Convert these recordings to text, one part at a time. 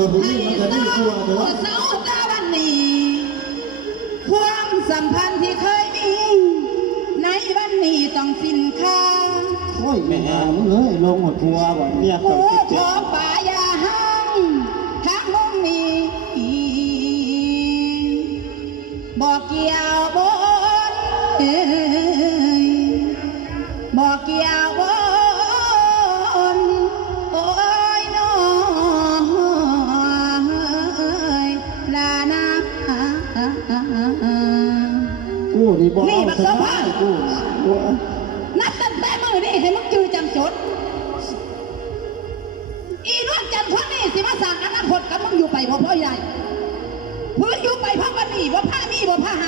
ให้เศร้าเศร้าตาวันนี้ความสัมพันธ์ที่เคยมีในวันนี้ต้องสิ้นค่าโอ้ยแม่มึงเอ้ยลงหดทัวบ่เนี่ย กูขอป่ายาห้างทางมุมนี้บอกเกี่ยวบนบอกเกี่ยวบนโอ้ยน้อยลานากูนี่บอก นี่บักสะพาน กู นับตั้งแต่มือนี่ให้มึงจือจำจดอีนวลจันทร์คนนี้สิมาสั่งอนาคตกับมึงอยู่ไปเพราะใหญ่พื้นอยู่ไปเพราะวันนี้ว่าผ้ามีว่าผ้าห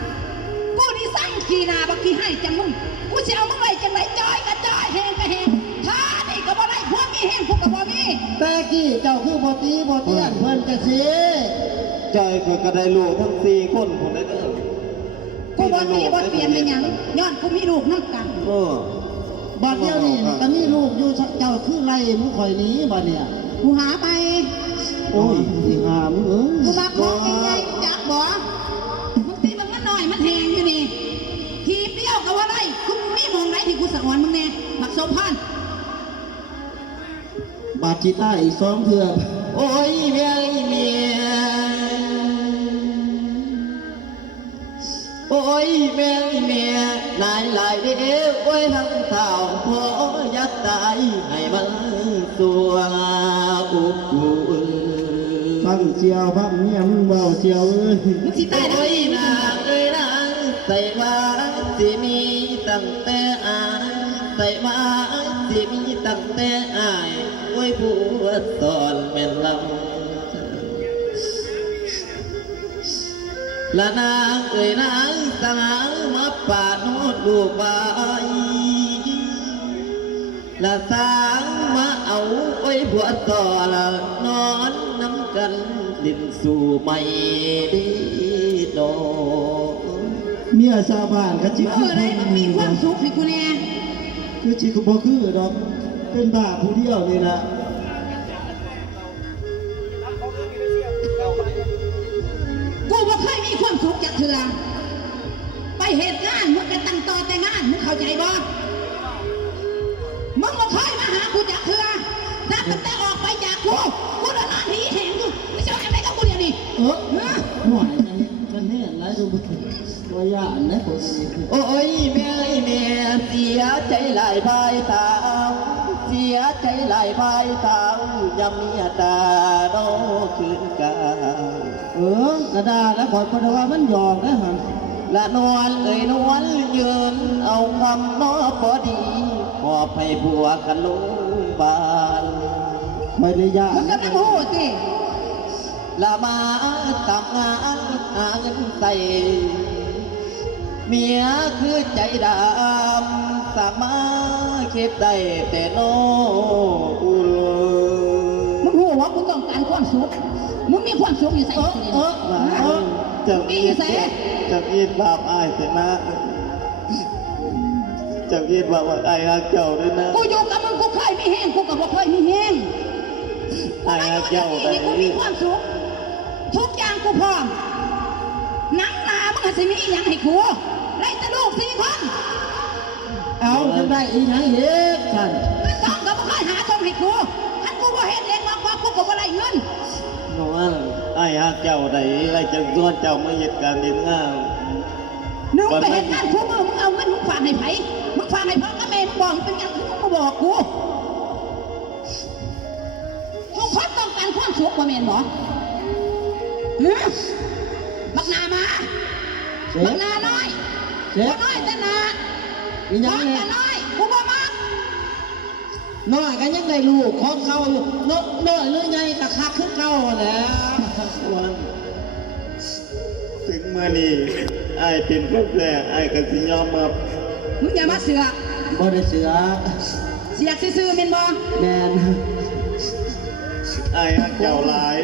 ำกูนี่สั่งขีนาบักขี้ให้จังมึงกูจะเอามึงไว้จังไหนจอยก็จอยแหงก็แหงท่านี่ก็บ่ได้พวกมีแหงพวกก็บ่มี แต่กี้เจ้าคือบ่ตีบ่เตี้ยนเพิ่นจังซี่ จอยก็ได้ลูกทั้ง4คนคนได้เด้อ กูบ่ตีบ่เปลี่ยนเป็นหยังย้อนกูมีลูกน้ำกัน บัดเดียวนี่ก็มีลูกอยู่เจ้าคือไรมึงข่อยหนีบัดเนี่ย กูหาไป โอ้ยสิหามึงเอ้ย กูมาของใหญ่ๆจักบ่มึงตีมึงมันหน่อยมันแหงอยู่นี่ทีเปรี้ยวกับว่าไรกูมีมองไหนที่กูสะอ่อนมึงแน่บักสมพันธ์ บาดจิตใต้อีก2เทื่อ โอ้ยเมียเมียโอ้ยเมียเมียนายหลายเด้อโอ้ยทั้งเท่าพอยักตายให้มันตัวอุ่น ฟังเจียวฟังเมียมึงเบาเจียวเอ้ย มึงสิตายแล้ว โอ้ยนางเอ้ยนางใส่ว่าสิมีตั้งแต่อายใส่ว่าสิมีตั้งแต่อายโอ้ยผู้สอนแม่นลำละนางเอ้ยนางสนางมาป่าโนดลูกบายละสางมาเอาไว้ผัวต่อละนอนน้ำกันลิ้นสู่ไม่ดีดอก เมียชาวบ้านก็จิ เออได้มึงมีความสุขให้กูแน่ คือจิคือบ่คือดอกเป็นบ้าผู้เดียวนี่ล่ะ กูบ่เคยมีความสุขจากเถื่อไปเหตุงานมึงก็ตั้งต่อแต่งานมึงเข้าใจบ่มึงบ่เคยมาหากูจากเถื่อนับตั้งแต่ออกไปจากกูกูเดินหน้าหนีแหงอยู่ไม่ใช่อะไรกับกูเดี๋ยวนี้ หน่อยกันแน่หลายดูว่าย่านนะคนนี้ โอ้ยแม่แม่เสียใจหลายภายตาเสียใจหลายภายตายำเมียตาโนคืนกา กระดาษแล้วขอพอว่ามันหยอกนะฮะ ละนวลเอ้ยนวลยืนเอาคำนอพอดีมอบให้ผัวกันลงบาน ไม่ได้ย่า มึงก็ไม่พูดสิ ละมาทำงานหาเงินใส่เมียคือใจดำสามารถคิดได้แต่โนอุล มึงหูว่ากูต้องการความสุขมึงมีความสุขอยู่ใส่กูเดี๋ยวนี้ จะมีจะมีบาปอายเสียนะจะมีบาปอายฮักเจ้าด้วยนะ กูอยู่กับมึงกูเคยมีแห้งกูกับบ่เคยมีแห้ง อายฮักเจ้า กู ได้ กูมีความสุขทุกอย่างกูพร้อมหนังหนามึงสิมีอย่างให้กูได้แต่ลูก4 คน เอาจะได้อีกไหนเฮ็ดท่าน ไม่ต้องก็บ่เคยหาส่งให้กูอันกูบ่เฮ็ดเองมากูก็บ่ได้เงิน นวลอายฮักเจ้าได้ไรจังส่วนเจ้ามาเหตุการณ์เด่นงาม นึกไปเฮ็ดงานกูมึงเอาเงินมึงฝากให้ไผมึงฝากให้พ่อกับแม่มึงบอกเป็นหยังมึงมาบอกกูทุกคนต้องการความสุขบ่แม่นบ่บักนามาบักนาน้อยบ่น้อยแต่นา อีหยัง แต่ เนี่ย น้อยกูบ่มัก น้อยก็ยังได้ลูกของเขาอยู่น้อยหรือไงก็คักคือเก่าแหล้ว ถึงเมื่อนี้อายเป็นผู้แปรอายก็สิยอมมา มึงอย่ามาเสือก บ่ได้เสือ เสียกซื่อๆแม่นบ่ แมน อายฮักเจ้าหลาย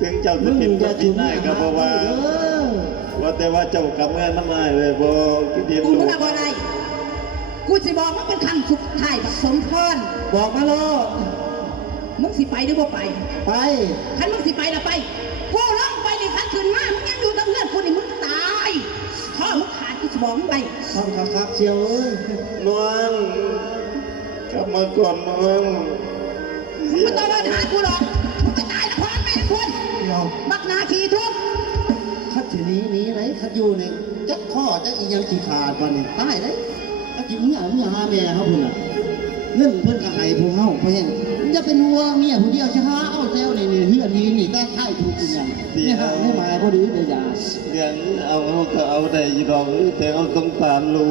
ถึงเจ้าจะเป็นผู้ที่ได้ก็เพราะว่าว่าแต่ว่าเจ้ากับเมื่อน้ำอายเลยบ่คิดเห็น กู ลูก บ่บ่ได้กูสิบอกมันเป็นคำสุดท้ายบักสมพร บอกมาโลด มึงสิไปหรือบ่ไป ไป คันมึงสิไปละไปกูร้องไปนี่คันขึ้นมามึงยังอยู่ตรงเงื่อนกูนี่มึงตายพ่อมึงขาดกูสมองไป ฟังคักๆเชียวเอ้ย นวลกลับมาก่อนนวล มึงไม่ต้องเดินหากูหรอกมึงจะตายละพ่อแม่ทุกคน เดี๋ยว บักนาขี่ทุก คัดสิหนี้ไหนคัดอยู่เนี่ยจักข้อจักอีหยังสิขาดวันนี้ตายเลยคัดสิเมียหาแม่เขาพุ่นน่ะเงินเพิ่นก็ให้ผู้เฮาเพราะฉะนั้นอย่าเป็นวัวเมียผู้เดียวจะหาเอาแซวนี่เฮือนนี้นี่แต่ท้ายถูกอีหยังนี่หาไม่หมายบ่ดีเด้อยา เรื่องเอาก็เอาได้อยู่ดอกแต่เอาสงสารลู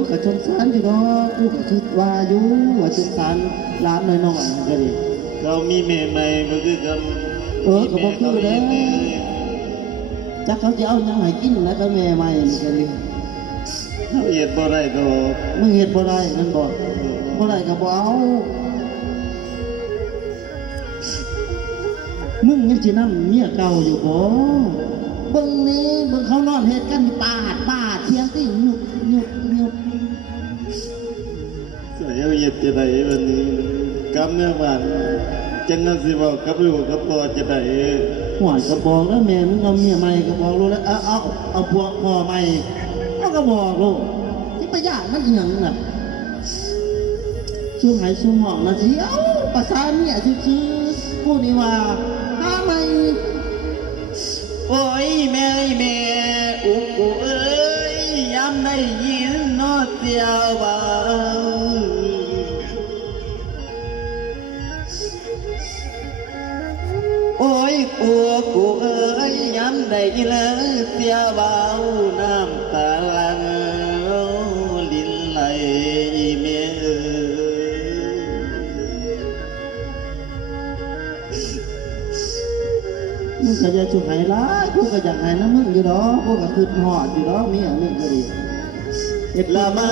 ก ก็สงสารอยู่ดอกกูก็คิดว่าอยู่ว่าสงสารหลานน้อยๆก็ดี เรามีแม่ใหม่ก็คือกัน ก็บ่คือเด้จักเขาจะเอาหยังให้กินแล้วก็แม่ใหม่นี่ก็ดี เขาเฮ็ดบ่ได้ดอก มึงเฮ็ดบ่ได้นั่นบ่ได้ก็บ่เอามึงยังสินำเมียเก่าอยู่บ่เบิ่งนี่เบิ่งเขานอนเฮ็ดกันอยู่ปาดเที่ยงติหยุบ ใส่เอาเฮ็ดจะได้วันนี้กำเนื้อมันจังนั้นสิบอกกับลูกกับพ่อจะได้ หวานก็บอกแล้วแม่มึงเอาเมียใหม่ก็บอกรู้แล้วเอาพวกพ่อใหม่เอาก็บอกลูกที่ประหยัดมันอีหยังน่ะช่วงไหนช่วงห้องนะสิเอ้าภาษาเนี่ยซื่อๆพูดนี่ว่าหาใหม่ โอ้ยแม่แม่อุกอุเอ้ยยามได้ยินนอเสียวว่าโอ้ยกูเอ้ยยามได้ยินเสียวว่าน้ำตาลังลิ้นไหลแม่เอ้ย มึงก็จะช่วยให้ร้ายกูก็อยากให้น้ำมึงอยู่ดอกกูก็คือหอดอยู่ดอกเมียมึงก็ดีเฮ็ด ละมา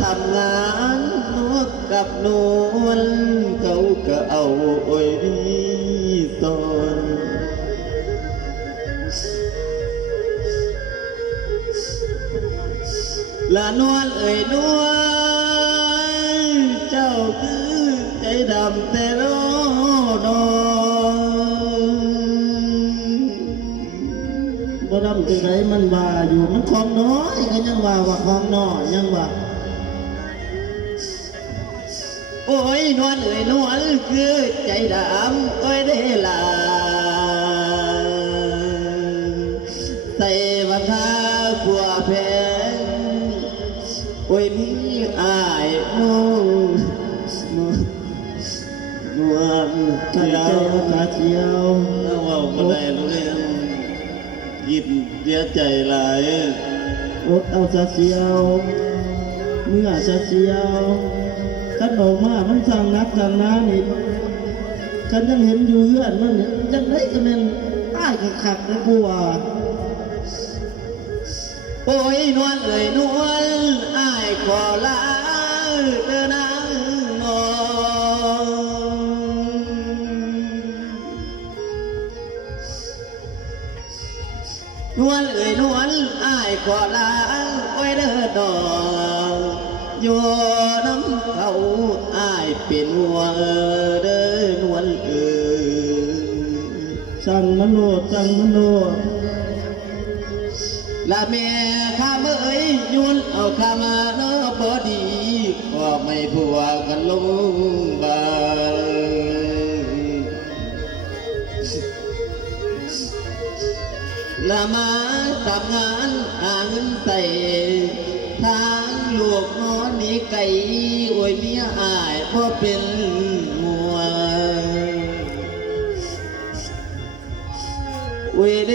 ทำงานนวดกับนวลเขาก็เอาโอ้ยดีตอนละนวลเอ่ยนวลเจ้าคือใจดำแต่รอนอน บ่ดำจังไดมันว่าอยู่มันของน้อยก็ยังว่าของน้อยยังว่า โอ้ยนวลเอ่ยนวลคือใจดำโอ้ยได้ลาใส่มาคาผัวแพงโอ้ยมีอายมูนวล กัด เดีย ใจ ว เอากาเจียว เอาว่าบ่ได้รู้เรื่องยินเสียใจหลาย อดเอาซะเสียวเมื่อซะเสียวกันออกมามันสั่งนักสั่งหนานี่กันยังเห็นอยู่เฮือนมันเนี่ยจังไดก็แม่นตายคักๆเลยกูว่า โอ้ยนวลเอ่ยนวลอายขอลาเดินนางนอนวลเอ่ยนวลอายขอลาโอ้ยเดินนองอยู่น้ำเขาอายเป็นหัวเดินนวลเอ่ย สั่งมันโลดสั่งมันโลด ละแม่ข้าเมื่อยยุนเอาข้ามาเนาะพอดีว่าไม่ผัวกันลงบานละมาทำงานหาเงินใส่ทางลูกนอนนี่ไก่โอ้ยเมียอายเพราะเป็นมัว เวเด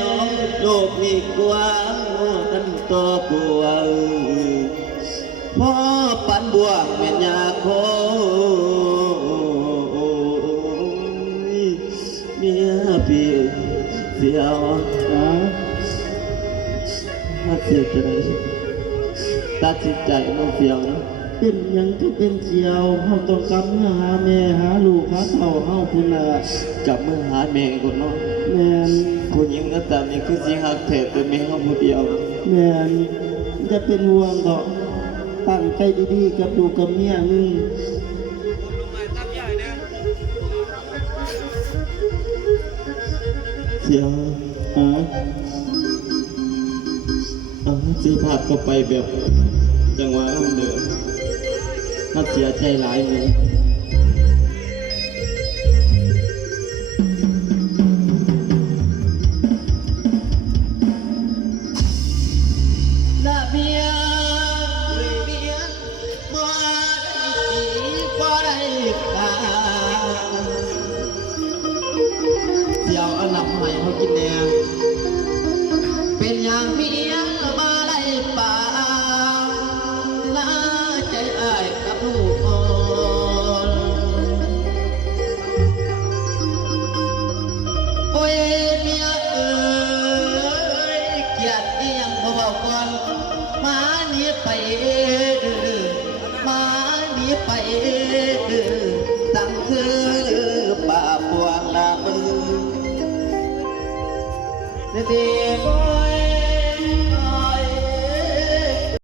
น้องโลกนี้กว้างกันต่อปวงพ่อปันบัวเมียนยาโคเมียพี่เสียวมาเสียใจตัดสินใจน้องเสียวนะ เป็นหยังก็เป็นเจียวเฮาต้องกลับเมื่อหาแม่หาลูกหาเต่าเฮาพุ่นน่ะ กลับเมื่อหาแม่ก่อนเนาะ แม่น ผู้หญิงก็ตามนี่คือสิหักแท้แต่แม่เขาผู้เดียว แม่นจะเป็นห่วงดอกตั้งใจดีๆกับลูกกับเมียมึง เสียซื้อผัดเข้าไปแบบจังหวะเดิมถ้าเสียใจหลายเลยน่าเบียเบียบ่ได้ตีบ่ได้ขาเสี่ยวเอาน้ำให้เขากินแน่เป็นอย่างเมียมาไล่ป่าน่าใจอ้ายกับลูกอ่อนโอ้ยเมียเอ้ยเกลียดอีหยังบ่เว้าก่อนมาหนีไปเด้อมาหนีไปเด้อตั้งคือป่าปวงละมือเดีย